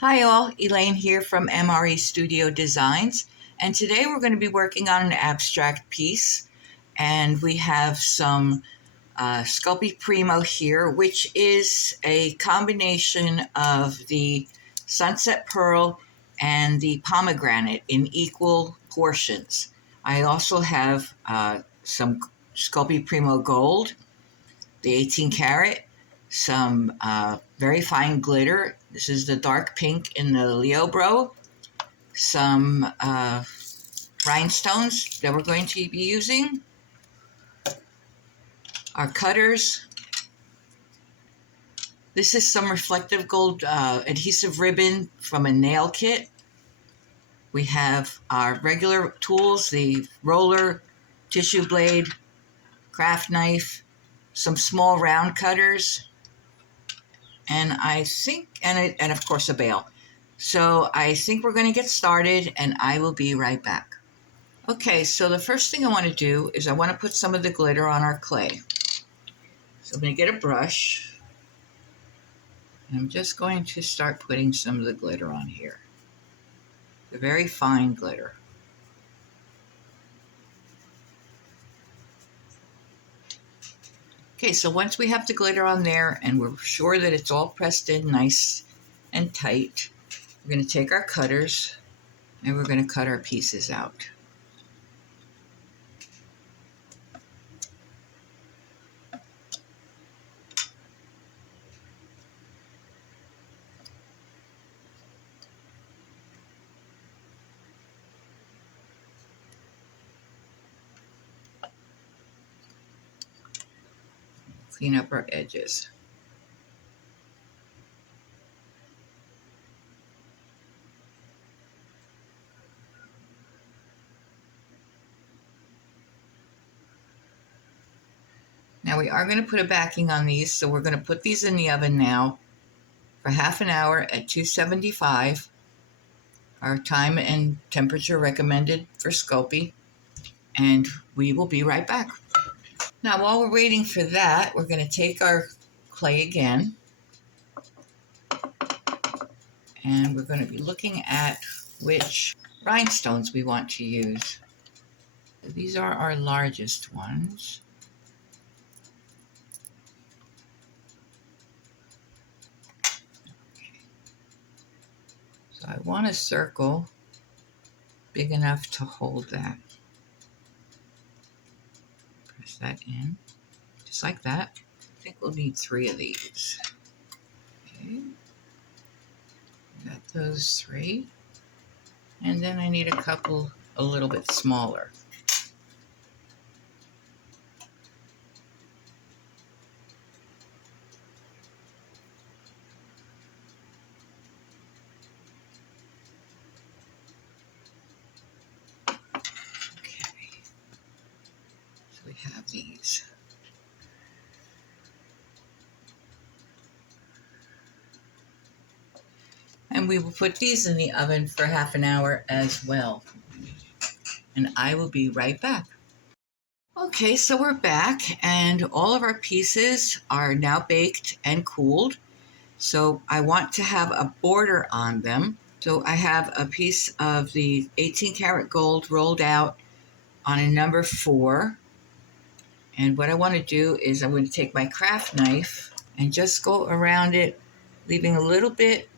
Hi all, Elaine here from MRE Studio Designs, and today we're going to be working on an abstract piece, and we have some Sculpey Primo here, which is a combination of the Sunset Pearl and the pomegranate in equal portions. I also have some Sculpey Primo Gold, the 18 karat, some very fine glitter. This is the dark pink in the Leobro. Some rhinestones that we're going to be using. Our cutters. This is some reflective gold adhesive ribbon from a nail kit. We have our regular tools, the roller, tissue blade, craft knife, some small round cutters, and and of course a bail. So I think we're going to get started, and I will be right back. Okay, so the first thing I want to do is I want to put some of the glitter on our clay. So I'm going to get a brush, and I'm just going to start putting some of the glitter on here. The very fine glitter. Okay, so once we have the glitter on there and we're sure that it's all pressed in nice and tight, we're going to take our cutters and we're going to cut our pieces out. Clean up our edges. Now we are going to put a backing on these, so we're going to put these in the oven now for half an hour at 275. Our time and temperature recommended for Sculpey, and we will be right back. Now while we're waiting for that, we're going to take our clay again, and we're going to be looking at which rhinestones we want to use. These are our largest ones. So I want a circle big enough to hold that. Press that in, just like that. I think we'll need 3 of these. Okay, got those 3. And then I need a couple a little bit smaller. Okay, so we have these. And we will put these in the oven for half an hour as well. And I will be right back. Okay, so we're back, and all of our pieces are now baked and cooled. So I want to have a border on them. So I have a piece of the 18 karat gold rolled out on a number 4. And what I want to do is I'm going to take my craft knife and just go around it, leaving a little bit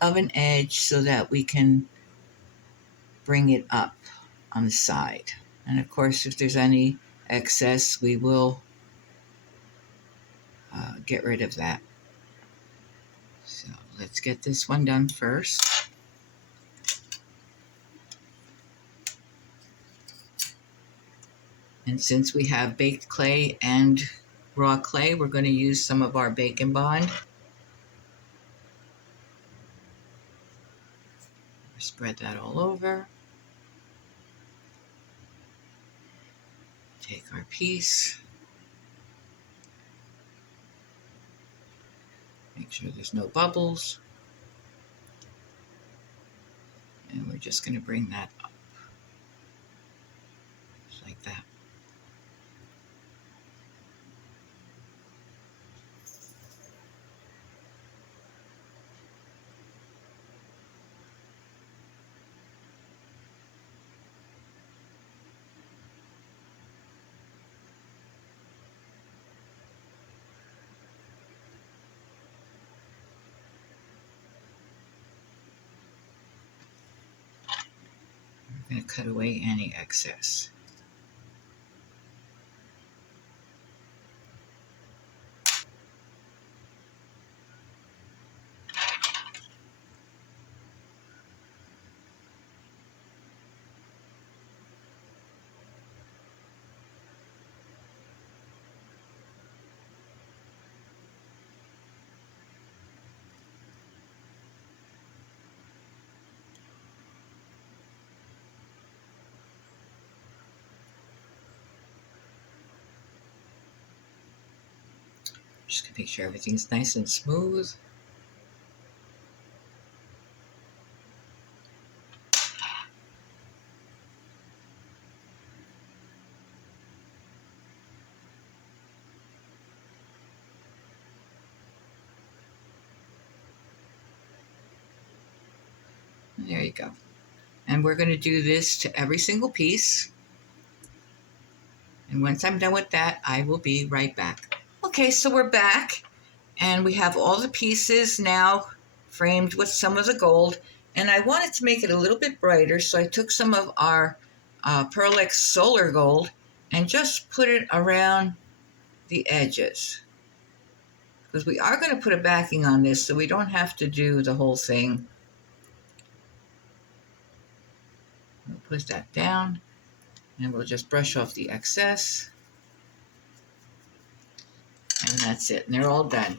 of an edge so that we can bring it up on the side. And of course, if there's any excess, we will get rid of that. So let's get this one done first. And since we have baked clay and raw clay, we're going to use some of our Bake Bond. Spread that all over. Take our piece. Make sure there's no bubbles. And we're just going to bring that up. Just like that. cut away any excess. Just gonna make sure everything's nice and smooth. There you go. And we're going to do this to every single piece. And once I'm done with that, I will be right back. Okay, so we're back, and we have all the pieces now framed with some of the gold. And I wanted to make it a little bit brighter, so I took some of our Pearl X Solar Gold and just put it around the edges. Because we are going to put a backing on this, so we don't have to do the whole thing. We'll push that down, and we'll just brush off the excess. And that's it, and they're all done.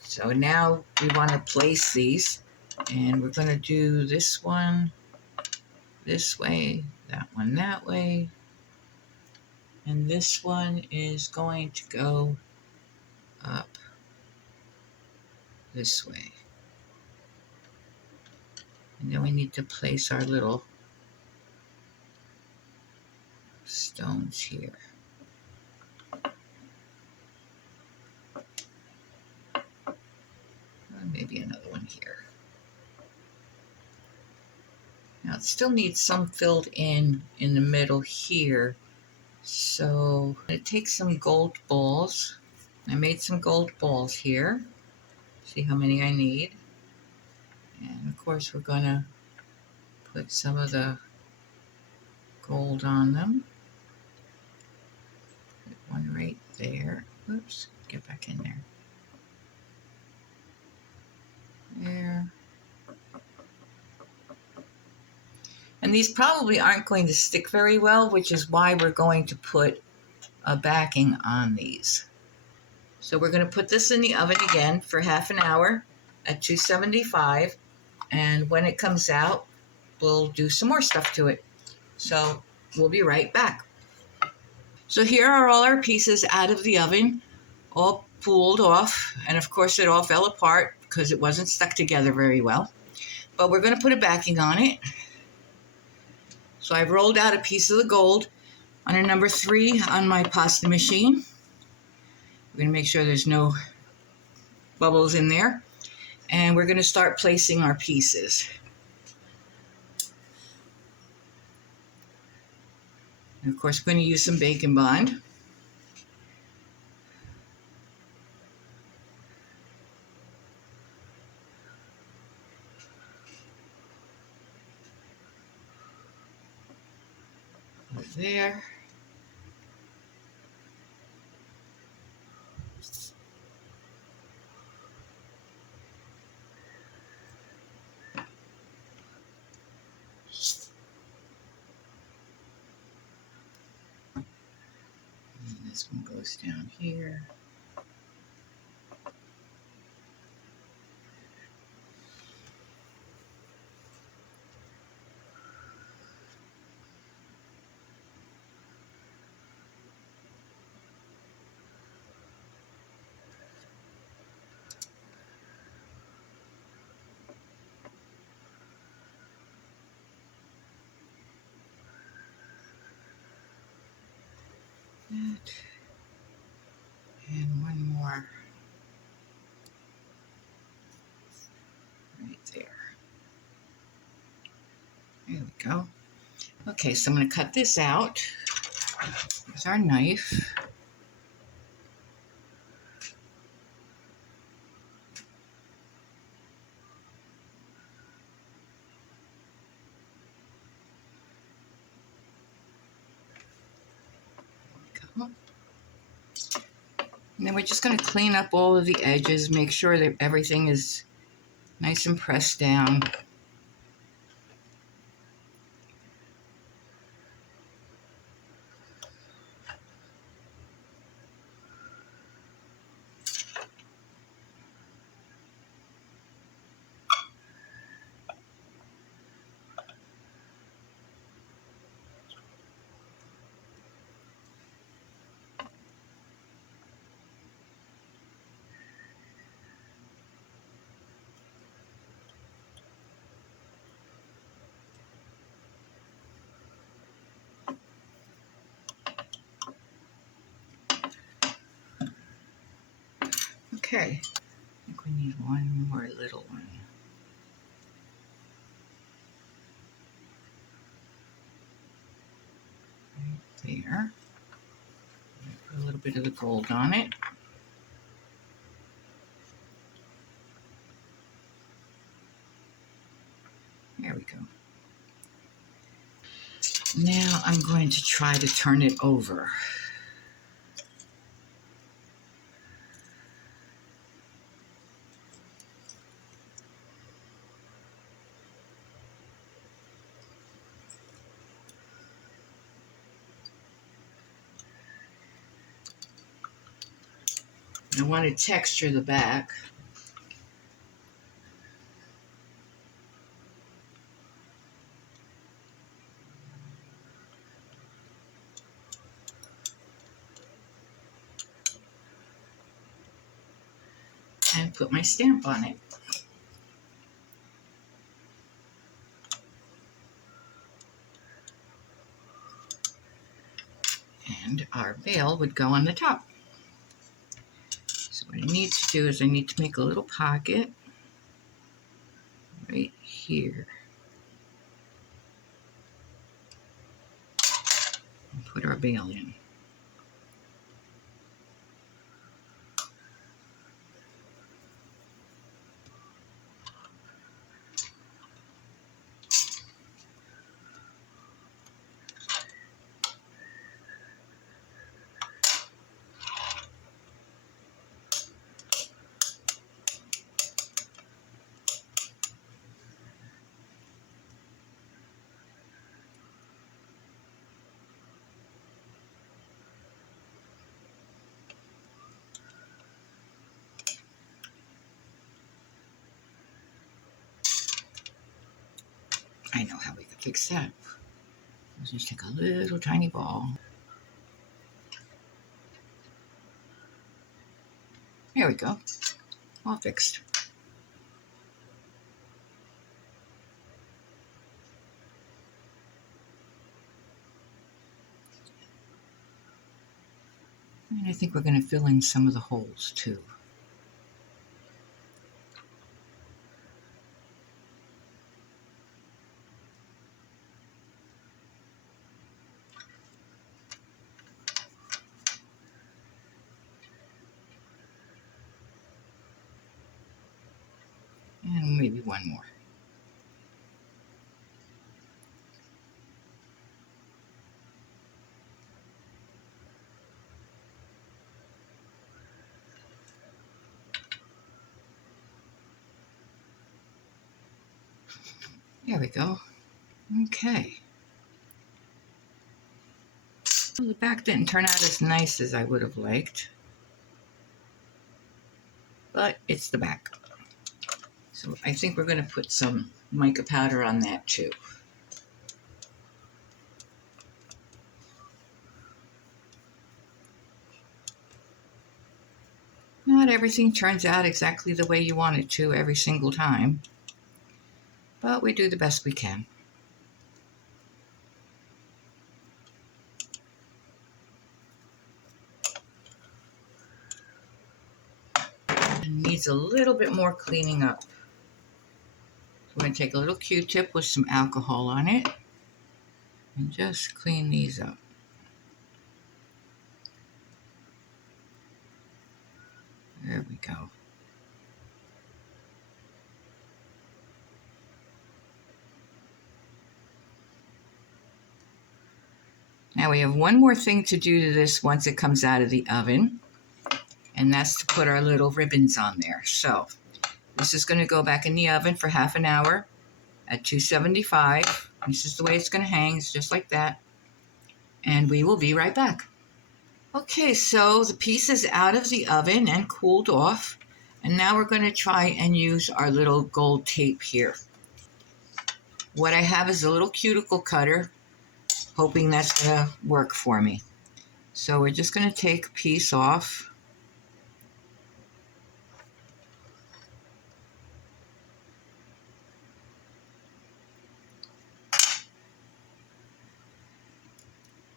So now we want to place these, and we're going to do this one this way, that one that way, and this one is going to go up this way. And then we need to place our little stones here. Maybe another one here. Now it still needs some filled in the middle here. So I'm going to take some gold balls. I made some gold balls here. See how many I need. And of course we're going to put some of the gold on them. Put one right there. Oops, get back in there. There. And these probably aren't going to stick very well, which is why we're going to put a backing on these. So we're going to put this in the oven again for half an hour at 275. And when it comes out, we'll do some more stuff to it. So we'll be right back. So here are all our pieces out of the oven, all pulled off. And of course it all fell apart because it wasn't stuck together very well. But we're going to put a backing on it. So I've rolled out a piece of the gold on a number 3 on my pasta machine. We're going to make sure there's no bubbles in there. And we're going to start placing our pieces. And of course, we're going to use some Bacon Bond. Put there. And this one goes down here. That. And one more right there. There we go. Okay, so I'm going to cut this out with our knife. And then we're just going to clean up all of the edges, make sure that everything is nice and pressed down. Okay, I think we need one more little one. Right there. Put a little bit of the gold on it. There we go. Now I'm going to try to turn it over. I want to texture the back. And put my stamp on it. And our veil would go on the top. So what I need to do is I need to make a little pocket right here. And put our veil in. I know how we can fix that. Let's just take a little tiny ball. There we go. All fixed. And I think we're going to fill in some of the holes too. And maybe one more. There we go. Okay. Well, the back didn't turn out as nice as I would have liked, but it's the back. So I think we're going to put some mica powder on that too. Not everything turns out exactly the way you want it to every single time, but we do the best we can. It needs a little bit more cleaning up. So we're going to take a little Q-tip with some alcohol on it and just clean these up. There we go. Now we have one more thing to do to this once it comes out of the oven, and that's to put our little ribbons on there. So this is going to go back in the oven for half an hour at 275. This is the way it's going to hang. It's just like that. And we will be right back. Okay, so the piece is out of the oven and cooled off. And now we're going to try and use our little gold tape here. What I have is a little cuticle cutter, hoping that's going to work for me. So we're just going to take a piece off.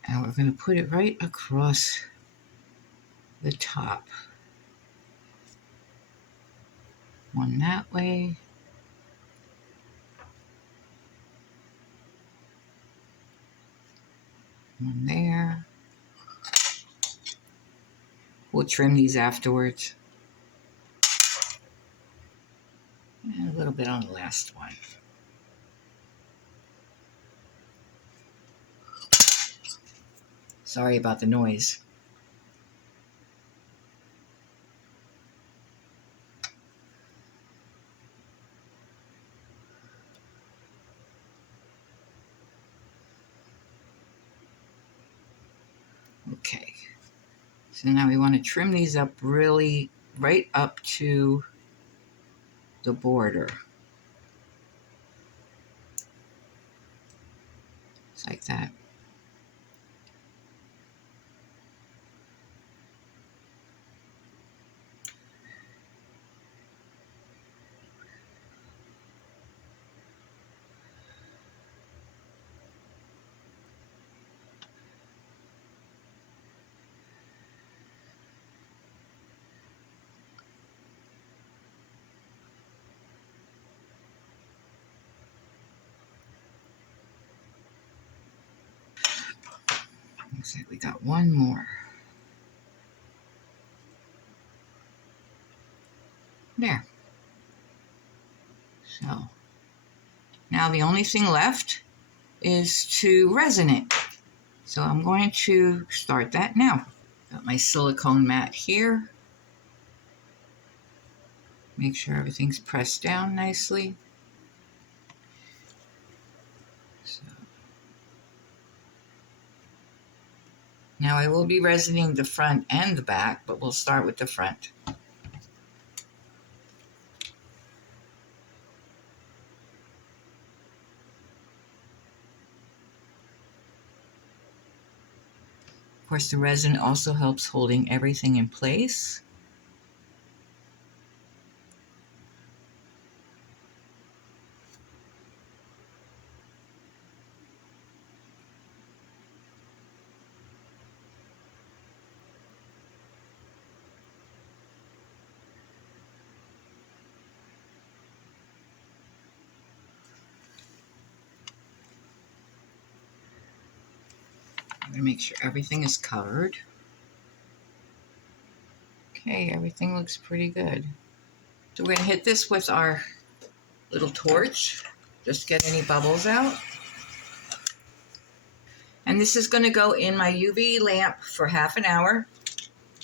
And we're going to put it right across the top. One that way. One there. We'll trim these afterwards. And a little bit on the last one. Sorry about the noise. Okay, so now we want to trim these up really right up to the border. It's like that. Looks like we got one more. There. So now the only thing left is to resin it. So I'm going to start that now. Got my silicone mat here. Make sure everything's pressed down nicely. So now I will be resining the front and the back, but we'll start with the front. Of course, the resin also helps holding everything in place. I'm going to make sure everything is covered. Okay, everything looks pretty good. So we're going to hit this with our little torch, just get any bubbles out. And this is going to go in my UV lamp for half an hour.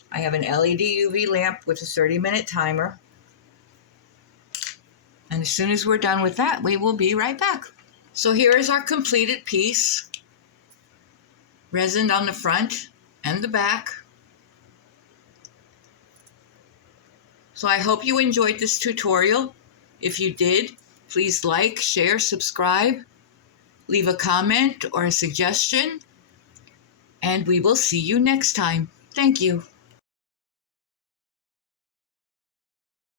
I have an LED UV lamp with a 30-minute timer. And as soon as we're done with that, we will be right back. So here is our completed piece. Resined on the front and the back. So I hope you enjoyed this tutorial. If you did, please like, share, subscribe, leave a comment or a suggestion, and we will see you next time. Thank you.